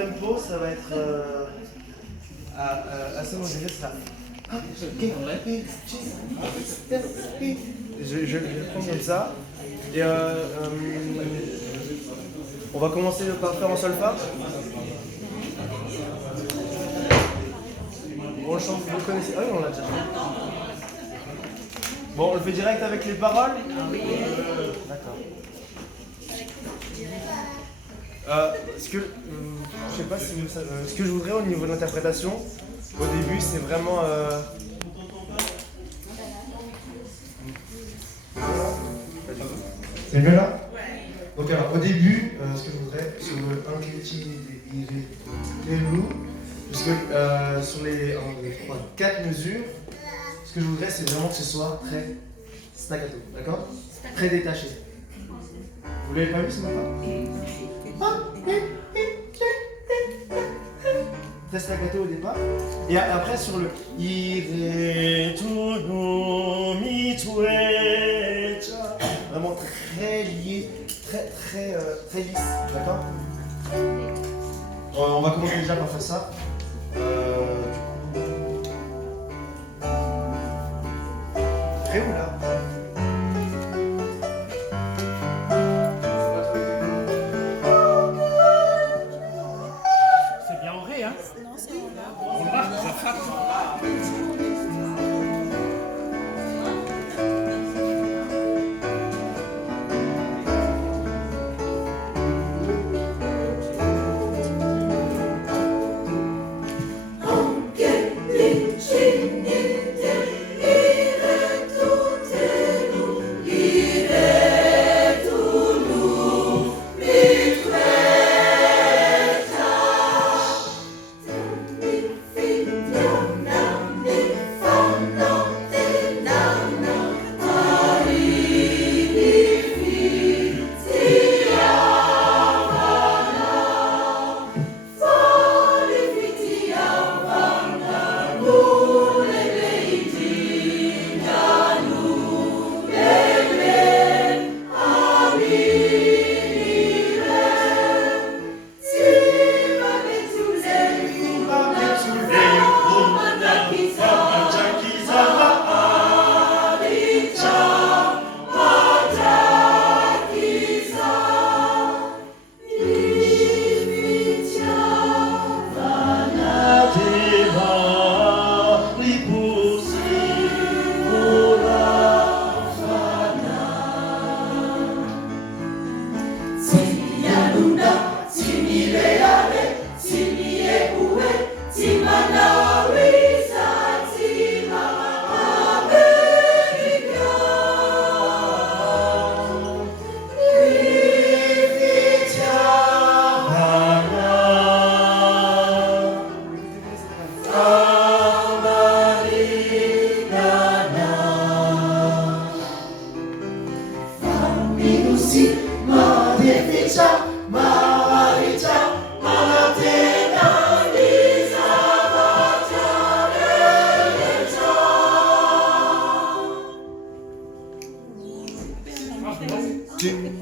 tempo, ça va être assez modéré, ça. Je vais prendre comme ça. Et on va commencer par faire en solfa. Bon, le chant, vous connaissez. Ah oui, on l'a déjà fait. Bon, on le fait direct avec les paroles. D'accord. Je sais pas si vous savez, ce que je voudrais au niveau de l'interprétation, au début, c'est vraiment. C'est mieux là? Donc alors, au début, ce que je voudrais, sur le Ankechi Irelu, parce que sur les 4 mesures, ce que je voudrais, c'est vraiment que ce soit très staccato, d'accord? Très détaché. Vous l'avez pas vu ce matin? Très staccato au départ. Et après sur le Ire tono mitouecha, vraiment très lié, très lisse, d'accord? On va commencer déjà par faire ça. Prêt ou là? C'est bien en ré, hein? Non, c'est en la. On le marque, ça frappe.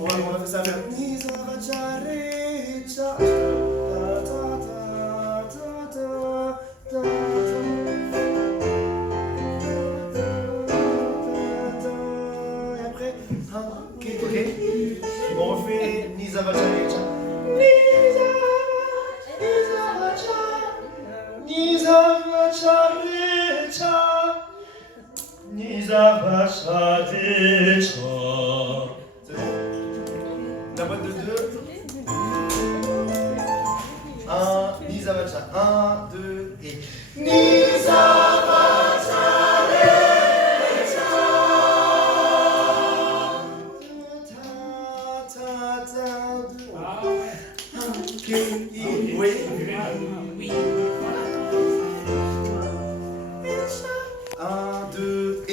On va faire ça avec et après, ok. On refait Nisa Vacharecha. Nisa Vacharecha. Nisa Vacharecha. La boîte de 2. 1, Nisa Vacha. 1, 2 et. Nisa Vacharecha. Oui. Oui. 1, 2 et.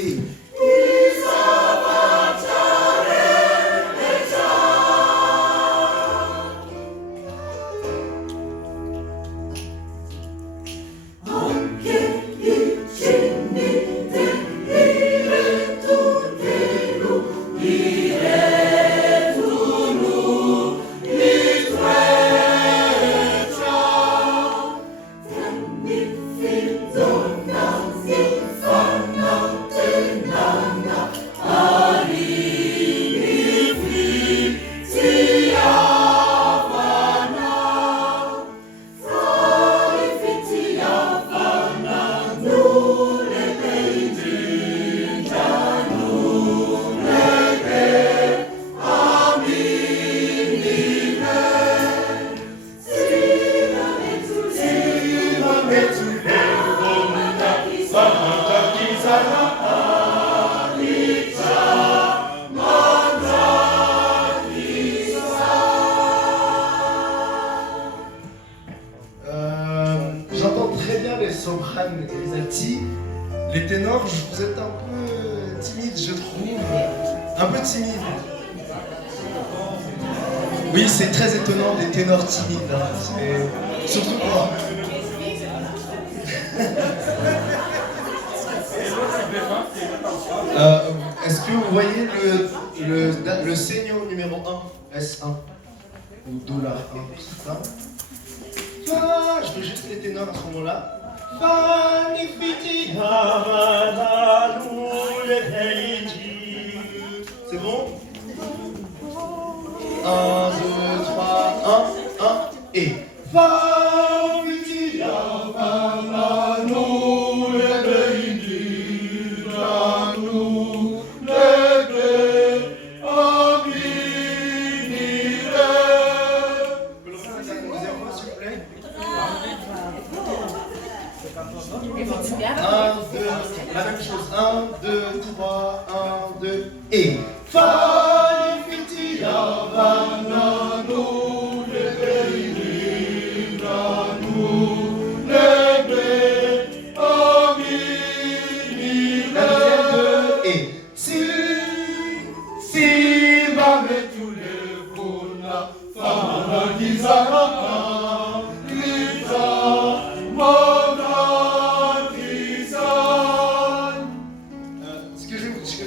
soprane et les altis. Les ténors, vous êtes un peu timides, je trouve. Un peu timides. Oui, c'est très étonnant, des ténors timides. Hein. Surtout moi. Est-ce que vous voyez le segno numéro 1, S1 ou $1, ça? Je veux juste les ténors à ce moment-là. C'est bon? 1, 2, 3, 1, 1 et la même chose. 1, 2, 3, 1, 2 et si